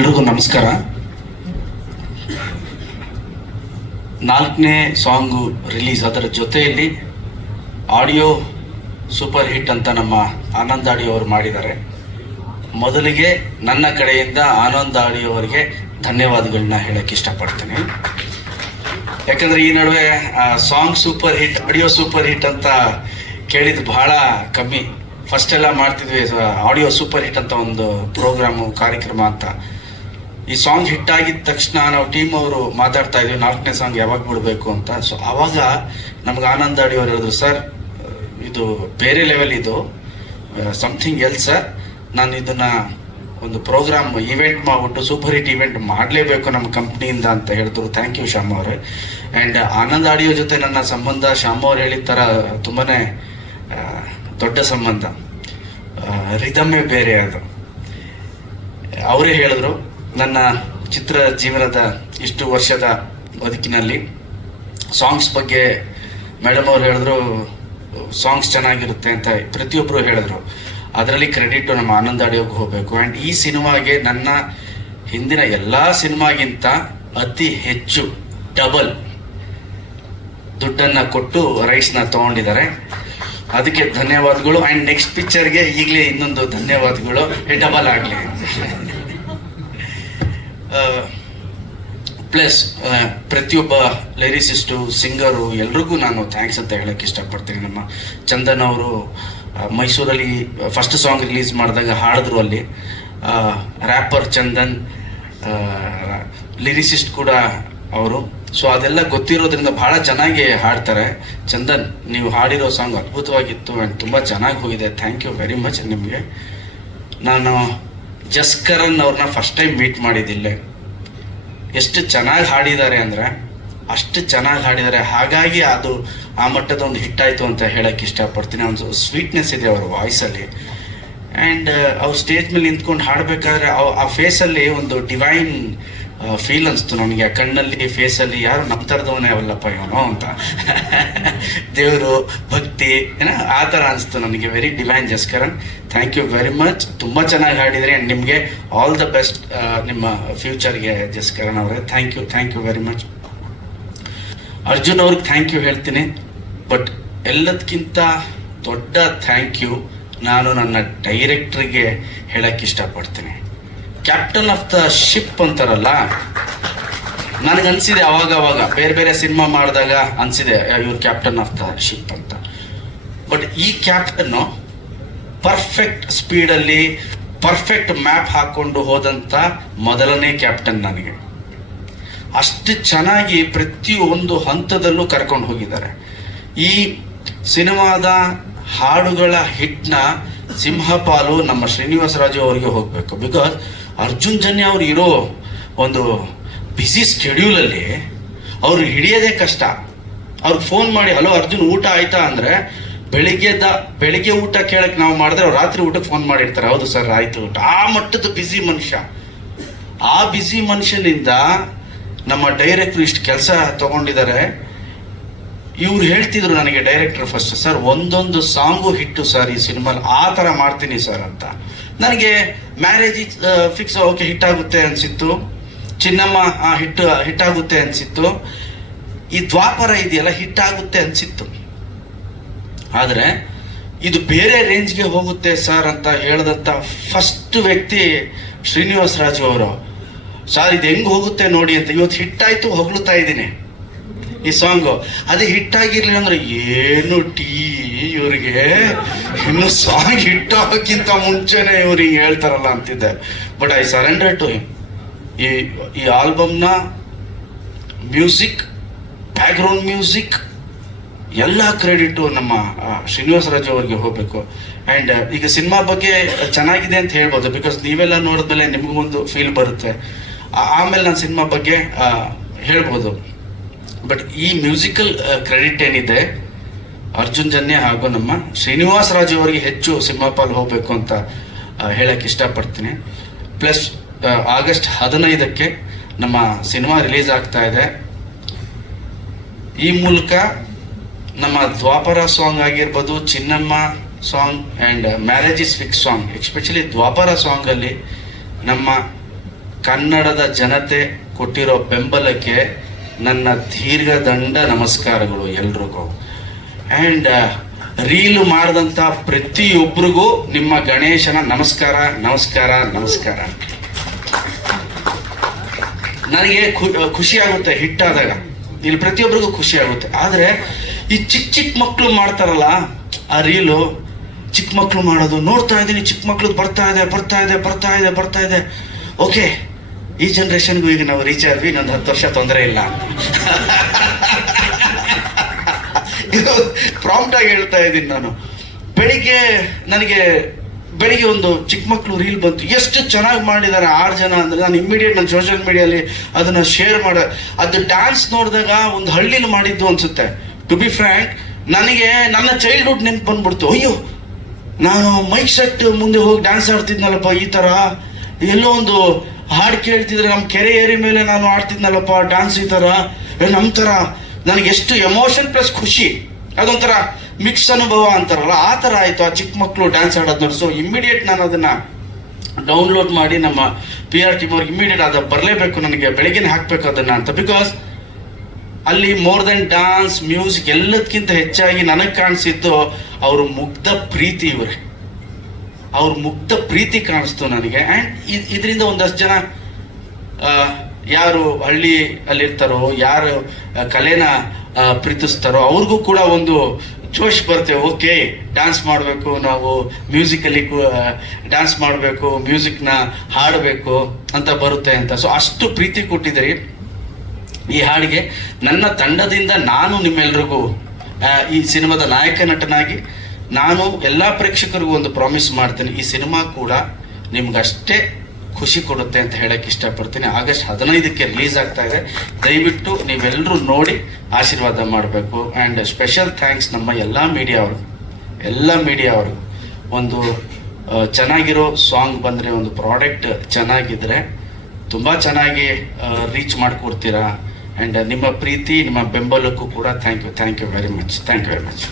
ಎಲ್ರಿಗೂ ನಮಸ್ಕಾರ. ನಾಲ್ಕನೇ ಸಾಂಗು ರಿಲೀಸ್ ಅದರ ಜೊತೆಯಲ್ಲಿ ಆಡಿಯೋ ಸೂಪರ್ ಹಿಟ್ ಅಂತ ನಮ್ಮ ಆನಂದ್ ಆಡಿಯೋ ಅವರು ಮಾಡಿದ್ದಾರೆ. ಮೊದಲಿಗೆ ನನ್ನ ಕಡೆಯಿಂದ ಆನಂದ್ ಆಡಿಯೋ ಅವರಿಗೆ ಧನ್ಯವಾದಗಳನ್ನ ಹೇಳಕ್ಕೆ ಇಷ್ಟಪಡ್ತೀನಿ. ಯಾಕಂದ್ರೆ ಈ ನಡುವೆ song super hit, audio super hit ಅಂತ ಕೇಳಿದ್ ಬಹಳ ಕಮ್ಮಿ. ಫಸ್ಟ್ ಎಲ್ಲ ಮಾಡ್ತಿದ್ವಿ, ಆಡಿಯೋ ಸೂಪರ್ ಹಿಟ್ ಅಂತ ಒಂದು ಪ್ರೋಗ್ರಾಮು, ಕಾರ್ಯಕ್ರಮ ಅಂತ. ಈ ಸಾಂಗ್ ಹಿಟ್ ಆಗಿದ ತಕ್ಷಣ ನಾವು ಟೀಮ್ ಅವರು ಮಾತಾಡ್ತಾ ಇದ್ವಿ, ನಾಲ್ಕನೇ ಸಾಂಗ್ ಯಾವಾಗ ಬಿಡಬೇಕು ಅಂತ. ಸೊ ಅವಾಗ ನಮ್ಗೆ ಆನಂದ್ ಅಡಿಯವರು ಹೇಳಿದ್ರು, ಸರ್, ಇದು ಬೇರೆ ಲೆವೆಲ್ ಇದು. ಸಮಥಿಂಗ್ ಎಲ್ ಸರ್ ನಾನು ಇದನ್ನ ಒಂದು ಪ್ರೋಗ್ರಾಮ್ ಇವೆಂಟ್ ಮಾಡ್ಬಿಟ್ಟು ಸೂಪರ್ ಹಿಟ್ ಇವೆಂಟ್ ಮಾಡಲೇಬೇಕು ನಮ್ಮ ಕಂಪ್ನಿಯಿಂದ ಅಂತ ಹೇಳಿದ್ರು. ಥ್ಯಾಂಕ್ ಯು ಶ್ಯಾಮ್ ಅವರೇ. ಆ್ಯಂಡ್ ಆನಂದ್ ಆಡಿಯೋ ಜೊತೆ ನನ್ನ ಸಂಬಂಧ, ಶ್ಯಾಮ್ ಅವ್ರು ಹೇಳಿದ ಥರ ತುಂಬಾನೇ ದೊಡ್ಡ ಸಂಬಂಧ. ರಿದಮ್ಮೇ ಬೇರೆ ಅದು. ಅವರೇ ಹೇಳಿದ್ರು ನನ್ನ ಚಿತ್ರ ಜೀವನದ ಇಷ್ಟು ವರ್ಷದ ಬದುಕಿನಲ್ಲಿ ಸಾಂಗ್ಸ್ ಬಗ್ಗೆ ಮೇಡಮ್ ಅವ್ರು ಹೇಳಿದ್ರು ಸಾಂಗ್ಸ್ ಚೆನ್ನಾಗಿರುತ್ತೆ ಅಂತ ಪ್ರತಿಯೊಬ್ಬರು ಹೇಳಿದ್ರು. ಅದರಲ್ಲಿ ಕ್ರೆಡಿಟ್ ನಮ್ಮ ಆನಂದ್ ಆಡಿಯೋಗೆ ಹೋಗಬೇಕು. ಆ್ಯಂಡ್ ಈ ಸಿನಿಮಾಗೆ ನನ್ನ ಹಿಂದಿನ ಎಲ್ಲ ಸಿನಿಮಾಗಿಂತ ಅತಿ ಹೆಚ್ಚು ಡಬಲ್ ದುಡ್ಡನ್ನ ಕೊಟ್ಟು ರೈಟ್ಸ್ನ ತಗೊಂಡಿದ್ದಾರೆ. ಅದಕ್ಕೆ ಧನ್ಯವಾದಗಳು. ಆ್ಯಂಡ್ ನೆಕ್ಸ್ಟ್ ಪಿಕ್ಚರ್ಗೆ ಈಗಲೇ ಇನ್ನೊಂದು ಧನ್ಯವಾದಗಳು. ಡಬಲ್ ಆಗಲಿ. ಪ್ಲಸ್ ಪ್ರತಿಯೊಬ್ಬ ಲೈರಿಸಿಸ್ಟು ಸಿಂಗರು ಎಲ್ರಿಗೂ ನಾನು ಥ್ಯಾಂಕ್ಸ್ ಅಂತ ಹೇಳಕ್ಕೆ ಇಷ್ಟಪಡ್ತೀನಿ. ನಮ್ಮ ಚಂದನ್ ಅವರು ಮೈಸೂರಲ್ಲಿ ಫಸ್ಟ್ ಸಾಂಗ್ ರಿಲೀಸ್ ಮಾಡಿದಾಗ ಹಾಡಿದ್ರು ಅಲ್ಲಿ. ರ್ಯಾಪರ್ ಚಂದನ್ ಲಿರಿಸಿಸ್ಟ್ ಕೂಡ ಅವರು. ಸೊ ಅದೆಲ್ಲ ಗೊತ್ತಿರೋದ್ರಿಂದ ಬಹಳ ಚೆನ್ನಾಗಿ ಹಾಡ್ತಾರೆ. ಚಂದನ್, ನೀವು ಹಾಡಿರೋ ಸಾಂಗ್ ಅದ್ಭುತವಾಗಿತ್ತು ಆ್ಯಂಡ್ ತುಂಬ ಚೆನ್ನಾಗಿ ಹೋಗಿದೆ. ಥ್ಯಾಂಕ್ ಯು ವೆರಿ ಮಚ್ ನಿಮಗೆ. ನಾನು ಜಸ್ಕರನ್ ಅವ್ರನ್ನ ಫಸ್ಟ್ ಟೈಮ್ ಮೀಟ್ ಮಾಡಿದ್ದಿಲ್ಲೇ ಎಷ್ಟು ಚೆನ್ನಾಗಿ ಹಾಡಿದ್ದಾರೆ ಅಂದ್ರೆ, ಅಷ್ಟು ಚೆನ್ನಾಗಿ ಹಾಡಿದ್ದಾರೆ. ಹಾಗಾಗಿ ಅದು ಆ ಮಟ್ಟದ ಒಂದು ಹಿಟ್ ಆಯ್ತು ಅಂತ ಹೇಳಕ್ ಇಷ್ಟಪಡ್ತೀನಿ. ಒಂದು ಸ್ವೀಟ್ನೆಸ್ ಇದೆ ಅವ್ರ ವಾಯ್ಸಲ್ಲಿ ಆ್ಯಂಡ್ ಅವ್ರು ಸ್ಟೇಜ್ ಮೇಲೆ ನಿಂತ್ಕೊಂಡು ಹಾಡಬೇಕಾದ್ರೆ ಆ ಫೇಸಲ್ಲಿ ಒಂದು ಡಿವೈನ್ ಫೀಲ್ ಅನಿಸ್ತು ನನಗೆ ಆ ಕಣ್ಣಲ್ಲಿ ಫೇಸಲ್ಲಿ ಯಾರು ನಮ್ಮ ಥರದವನೇ ಅವಲ್ಲಪ್ಪ ಇವನು ಅಂತ. ದೇವರು, ಭಕ್ತಿ, ಏನ ಆ ಥರ ಅನಿಸ್ತು ನನಗೆ. Very divine Jaskaran thank you very much ತುಂಬ ಚೆನ್ನಾಗಿ ಹಾಡಿದ್ರಿ ಆ್ಯಂಡ್ ನಿಮಗೆ ಆಲ್ ದ ಬೆಸ್ಟ್ ನಿಮ್ಮ ಫ್ಯೂಚರ್ಗೆ ಜಸ್ಕರನ್ ಅವರೇ. Thank you thank you very much Arjun ಅವ್ರಿಗೆ ಥ್ಯಾಂಕ್ ಯು ಹೇಳ್ತೀನಿ. ಬಟ್ ಎಲ್ಲದಕ್ಕಿಂತ ದೊಡ್ಡ ಥ್ಯಾಂಕ್ ಯು ನಾನು ನನ್ನ ಡೈರೆಕ್ಟ್ರಿಗೆ ಹೇಳಕ್ಕೆ ಇಷ್ಟಪಡ್ತೀನಿ. ಕ್ಯಾಪ್ಟನ್ ಆಫ್ ದ ಶಿಪ್ ಅಂತಾರಲ್ಲ ನನಗೆ ಅನ್ಸಿದೆ ಅವಾಗ ಅವಾಗ ಬೇರೆ ಬೇರೆ ಸಿನಿಮಾ ಮಾಡಿದಾಗ ಅನ್ಸಿದೆ ಇವ್ರು ಕ್ಯಾಪ್ಟನ್ ಆಫ್ ದ ಶಿಪ್ ಅಂತ. ಬಟ್ ಈ ಕ್ಯಾಪ್ಟನ್ನು ಪರ್ಫೆಕ್ಟ್ ಸ್ಪೀಡಲ್ಲಿ ಪರ್ಫೆಕ್ಟ್ ಮ್ಯಾಪ್ ಹಾಕೊಂಡು ಹೋದಂಥ ಮೊದಲನೇ ಕ್ಯಾಪ್ಟನ್ ನನಗೆ. ಅಷ್ಟು ಚೆನ್ನಾಗಿ ಪ್ರತಿಯೊಂದು ಹಂತದಲ್ಲೂ ಕರ್ಕೊಂಡು ಹೋಗಿದ್ದಾರೆ. ಈ ಸಿನಿಮಾದ ಹಾಡುಗಳ ಹಿಟ್ನ ಸಿಂಹಪಾಲು ನಮ್ಮ ಶ್ರೀನಿವಾಸ ರಾಜು ಅವರಿಗೆ ಹೋಗಬೇಕು. ಬಿಕಾಸ್ ಅರ್ಜುನ್ ಜನ್ಯ ಅವ್ರು ಇರೋ ಒಂದು ಬ್ಯುಸಿ ಸ್ಕೆಡ್ಯೂಲಲ್ಲಿ ಅವ್ರು ಹಿಡಿಯೋದೇ ಕಷ್ಟ. ಅವ್ರಿಗೆ ಫೋನ್ ಮಾಡಿ, ಹಲೋ ಅರ್ಜುನ್, ಊಟ ಆಯ್ತಾ? ಅಂದ್ರೆ ಬೆಳಿಗ್ಗೆದ ಬೆಳಿಗ್ಗೆ ಊಟ ಕೇಳಕ್ಕೆ ನಾವು ಮಾಡಿದ್ರೆ ಅವ್ರು ರಾತ್ರಿ ಊಟಕ್ಕೆ ಫೋನ್ ಮಾಡಿರ್ತಾರೆ. ಹೌದು ಸರ್, ಆಯ್ತು ಊಟ. ಆ ಮಟ್ಟದ ಬ್ಯುಸಿ ಮನುಷ್ಯ. ಆ ಬ್ಯುಸಿ ಮನುಷ್ಯನಿಂದ ನಮ್ಮ ಡೈರೆಕ್ಟ್ರು ಇಷ್ಟು ಕೆಲಸ ತಗೊಂಡಿದ್ದಾರೆ. ಇವ್ರು ಹೇಳ್ತಿದ್ರು ನನಗೆ ಡೈರೆಕ್ಟರ್ ಫಸ್ಟ್ ಸರ್ ಒಂದೊಂದು ಸಾಂಗು ಹಿಟ್ಟು ಸರ್ ಈ ಸಿನಿಮಾ ಆ ಥರ ಮಾಡ್ತೀನಿ ಸರ್ ಅಂತ. ನನಗೆ ಮ್ಯಾರೇಜ್ ಫಿಕ್ಸ್ ಓಕೆ ಹಿಟ್ ಆಗುತ್ತೆ ಅನ್ಸಿತ್ತು. ಚಿನ್ನಮ್ಮ ಹಿಟ್ ಹಿಟ್ ಆಗುತ್ತೆ ಅನ್ಸಿತ್ತು. ಈ ದ್ವಾಪರ ಇದೆಯಲ್ಲ ಹಿಟ್ ಆಗುತ್ತೆ ಅನ್ಸಿತ್ತು. ಆದರೆ, ಇದು ಬೇರೆ ರೇಂಜ್ಗೆ ಹೋಗುತ್ತೆ ಸರ್ ಅಂತ ಹೇಳಿದಂಥ ಫಸ್ಟ್ ವ್ಯಕ್ತಿ ಶ್ರೀನಿವಾಸ ರಾಜು ಅವರು. ಸರ್ ಇದು ಹೆಂಗ್ ಹೋಗುತ್ತೆ ನೋಡಿ ಅಂತ. ಇವತ್ತು ಹಿಟ್ ಆಯ್ತು ಹೊಗಳುತ್ತಾ ಇದ್ದೀನಿ. ಈ ಸಾಂಗು ಅದೇ ಹಿಟ್ ಆಗಿರ್ಲಿಲ್ಲ ಅಂದ್ರೆ ಏನು ಟೀ ಇವ್ರಿಗೆ? ಇನ್ನು ಸಾಂಗ್ ಹಿಟ್ ಆಗೋಕ್ಕಿಂತ ಮುಂಚೆನೆ ಇವ್ರಿಗೆ ಹೇಳ್ತಾರಲ್ಲ ಅಂತಿದ್ದೆ. But I surrender to him ಈ ಈ ಆಲ್ಬಮ್ನ ಮ್ಯೂಸಿಕ್ ಬ್ಯಾಕ್ಗ್ರೌಂಡ್ ಮ್ಯೂಸಿಕ್ ಎಲ್ಲ ಕ್ರೆಡಿಟು ನಮ್ಮ ಶ್ರೀನಿವಾಸ ರಾಜು ಅವರಿಗೆ ಹೋಗಬೇಕು. ಆ್ಯಂಡ್ ಈಗ ಸಿನಿಮಾ ಬಗ್ಗೆ ಚೆನ್ನಾಗಿದೆ ಅಂತ ಹೇಳ್ಬೋದು. ಬಿಕಾಸ್ ನೀವೆಲ್ಲ ನೋಡಿದ್ಮೇಲೆ ನಿಮಗೂ ಒಂದು ಫೀಲ್ ಬರುತ್ತೆ ಆಮೇಲೆ ನಾನು ಸಿನಿಮಾ ಬಗ್ಗೆ ಹೇಳ್ಬೋದು. ಬಟ್ ಈ ಮ್ಯೂಸಿಕಲ್ ಕ್ರೆಡಿಟ್ ಏನಿದೆ, ಅರ್ಜುನ್ ಜನ್ಯ ಹಾಗೂ ನಮ್ಮ ಶ್ರೀನಿವಾಸ ರಾಜು ಅವರಿಗೆ ಹೆಚ್ಚು ಸಿನಿಮಾ ಪಾಲ್ ಹೋಗಬೇಕು ಅಂತ ಹೇಳೋಕೆ ಇಷ್ಟಪಡ್ತೀನಿ. ಪ್ಲಸ್ ಆಗಸ್ಟ್ ಹದಿನೈದಕ್ಕೆ ನಮ್ಮ ಸಿನಿಮಾ ರಿಲೀಸ್ ಆಗ್ತಾ ಇದೆ. ಈ ಮೂಲಕ ನಮ್ಮ ದ್ವಾಪರ ಸಾಂಗ್ ಆಗಿರ್ಬೋದು, Chinnamma song and marriage is fix song especially Dwapara ಸಾಂಗಲ್ಲಿ ನಮ್ಮ ಕನ್ನಡದ ಜನತೆ ಕೊಟ್ಟಿರೋ ಬೆಂಬಲಕ್ಕೆ ನನ್ನ ದೀರ್ಘದಂಡ ನಮಸ್ಕಾರಗಳು ಎಲ್ರಿಗೂ. ಆ್ಯಂಡ್ ರೀಲ್ ಮಾಡಿದಂಥ ಪ್ರತಿಯೊಬ್ಬರಿಗೂ ನಿಮ್ಮ ಗಣೇಶನ ನಮಸ್ಕಾರ ನಮಸ್ಕಾರ ನಮಸ್ಕಾರ. ನನಗೆ ಖುಷಿ ಆಗುತ್ತೆ, ಹಿಟ್ ಆದಾಗ. ಇಲ್ಲಿ ಪ್ರತಿಯೊಬ್ಬರಿಗೂ ಖುಷಿ ಆಗುತ್ತೆ. ಆದರೆ, ಈ ಚಿಕ್ಕ ಚಿಕ್ಕ ಮಕ್ಕಳು ಮಾಡ್ತಾರಲ್ಲ, ಆ ರೀಲು ಚಿಕ್ಕ ಮಕ್ಕಳು ಮಾಡೋದು ನೋಡ್ತಾ ಇದ್ದೀನಿ ಚಿಕ್ಕ ಮಕ್ಳು ಬರ್ತಾ ಇದೆ ಬರ್ತಾ ಇದೆ ಬರ್ತಾ ಇದೆ ಬರ್ತಾ ಇದೆ. ಓಕೆ ಈ ಜನ್ರೇಷನ್ಗೂ ಈಗ ನಾವು ರೀಚ್ ಆದ್ವಿ, ಇನ್ನೊಂದು ಹತ್ತು ವರ್ಷ ತೊಂದರೆ ಇಲ್ಲ ಅಂತ. ಆಗಿ ಹೇಳ್ತಾ ಇದ್ದೀನಿ ನಾನು. ಬೆಳಿಗ್ಗೆ ನನಗೆ ಬೆಳಿಗ್ಗೆ ಒಂದು ಚಿಕ್ಕ ಮಕ್ಕಳು ರೀಲ್ ಬಂತು. ಎಷ್ಟು ಚೆನ್ನಾಗಿ ಮಾಡಿದ್ದಾರೆ ಆರು ಜನ ಅಂದ್ರೆ ನಾನು ಇಮ್ಮಿಡಿಯೇಟ್ ನನ್ನ ಸೋಷಿಯಲ್ ಮೀಡಿಯಲ್ಲಿ ಅದನ್ನು ಶೇರ್ ಮಾಡ. ಅದು ಡ್ಯಾನ್ಸ್ ನೋಡಿದಾಗ ಒಂದು ಹಳ್ಳಿಲಿ ಮಾಡಿದ್ದು ಅನಿಸುತ್ತೆ. ಟು ಬಿ ಫ್ರ್ಯಾಂಕ್ ನನಗೆ ನನ್ನ ಚೈಲ್ಡ್ಹುಡ್ ನೆನ್ಪು ಬಂದ್ಬಿಡ್ತು. ಅಯ್ಯೋ, ನಾನು ಮೈಕ್ ಸೆಟ್ ಮುಂದೆ ಹೋಗಿ ಡ್ಯಾನ್ಸ್ ಆಡ್ತಿದ್ನಲ್ಲಪ್ಪ ಈ ಥರ ಎಲ್ಲೋ ಒಂದು ಹಾಡು ಕೇಳ್ತಿದ್ರೆ ನಮ್ಮ ಕೆರೆ ಏರಿ ಮೇಲೆ ನಾನು ಆಡ್ತಿದ್ನಲ್ಲಪ್ಪ ಡ್ಯಾನ್ಸ್ ಈ ಥರ ನಮ್ಮ ಥರ ನನಗೆ ಎಷ್ಟು ಎಮೋಷನ್ ಪ್ಲಸ್ ಖುಷಿ. ಅದೊಂಥರ ಮಿಕ್ಸ್ ಅನುಭವ ಅಂತಾರಲ್ಲ, ಆ ಥರ ಆಯಿತು. ಆ ಚಿಕ್ಕ ಮಕ್ಕಳು ಡ್ಯಾನ್ಸ್ ಆಡೋದು ನೋಡಿ ಸೊ ಇಮ್ಮಿಡಿಯೇಟ್ ನಾನು ಅದನ್ನು ಡೌನ್ಲೋಡ್ ಮಾಡಿ ನಮ್ಮ ಪಿ ಆರ್ ಟಿ ಅವ್ರಿಗೆ ಇಮ್ಮಿಡಿಯೇಟ್ ಅದು ಬರಲೇಬೇಕು ನನಗೆ, ಬೆಳಗ್ಗೆನೇ ಹಾಕಬೇಕು ಅದನ್ನು ಅಂತ. ಬಿಕಾಸ್ ಅಲ್ಲಿ ಮೋರ್ ದೆನ್ ಡಾನ್ಸ್ ಮ್ಯೂಸಿಕ್ ಎಲ್ಲದಕ್ಕಿಂತ ಹೆಚ್ಚಾಗಿ ನನಗೆ ಕಾಣಿಸಿದ್ದು ಅವರು ಮುಗ್ಧ ಪ್ರೀತಿ ಇವರೇ. ಅವ್ರ ಮುಕ್ತ ಪ್ರೀತಿ ಕಾಣಿಸ್ತು ನನಗೆ. ಆ್ಯಂಡ್ ಇದರಿಂದ ಒಂದಷ್ಟು ಜನ ಯಾರು ಹಳ್ಳಿ ಅಲ್ಲಿರ್ತಾರೋ, ಯಾರು ಕಲೆನ ಪ್ರೀತಿಸ್ತಾರೋ, ಅವ್ರಿಗೂ ಕೂಡ ಒಂದು ಜೋಶ್ ಬರುತ್ತೆ. ಓಕೆ ಡ್ಯಾನ್ಸ್ ಮಾಡಬೇಕು, ನಾವು ಮ್ಯೂಸಿಕಲ್ಲಿ ಡ್ಯಾನ್ಸ್ ಮಾಡಬೇಕು ಮ್ಯೂಸಿಕ್ನ ಹಾಡಬೇಕು ಅಂತ ಬರುತ್ತೆ ಅಂತ. ಸೊ ಅಷ್ಟು ಪ್ರೀತಿ ಕೊಟ್ಟಿದ್ರಿ ಈ ಹಾಡಿಗೆ. ನನ್ನ ತಂಡದಿಂದ ನಾನು ನಿಮ್ಮೆಲ್ರಿಗೂ ಈ ಸಿನಿಮಾದ ನಾಯಕ ನಟನಾಗಿ ನಾನು ಎಲ್ಲ ಪ್ರೇಕ್ಷಕರಿಗೂ ಒಂದು ಪ್ರಾಮಿಸ್ ಮಾಡ್ತೀನಿ, ಈ ಸಿನಿಮಾ ಕೂಡ ನಿಮ್ಗಷ್ಟೇ ಖುಷಿ ಕೊಡುತ್ತೆ ಅಂತ ಹೇಳಕ್ಕೆ ಇಷ್ಟಪಡ್ತೀನಿ. ಆಗಸ್ಟ್ ಹದಿನೈದಕ್ಕೆ ರಿಲೀಸ್ ಆಗ್ತಾ ಇದೆ. ದಯವಿಟ್ಟು ನೀವೆಲ್ಲರೂ ನೋಡಿ ಆಶೀರ್ವಾದ ಮಾಡಬೇಕು. ಆ್ಯಂಡ್ ಸ್ಪೆಷಲ್ ಥ್ಯಾಂಕ್ಸ್ ನಮ್ಮ ಎಲ್ಲ ಮೀಡಿಯಾ ಅವರು ಎಲ್ಲ ಮೀಡಿಯಾ ಒಂದು ಚೆನ್ನಾಗಿರೋ ಸಾಂಗ್ ಬಂದರೆ, ಒಂದು ಪ್ರಾಡಕ್ಟ್ ಚೆನ್ನಾಗಿದ್ರೆ ತುಂಬ ಚೆನ್ನಾಗಿ ರೀಚ್ ಮಾಡಿಕೊಡ್ತೀರಾ. ಆ್ಯಂಡ್ ನಿಮ್ಮ ಪ್ರೀತಿ, ನಿಮ್ಮ ಬೆಂಬಲಕ್ಕೂ ಕೂಡ thank you thank you very much thank you very much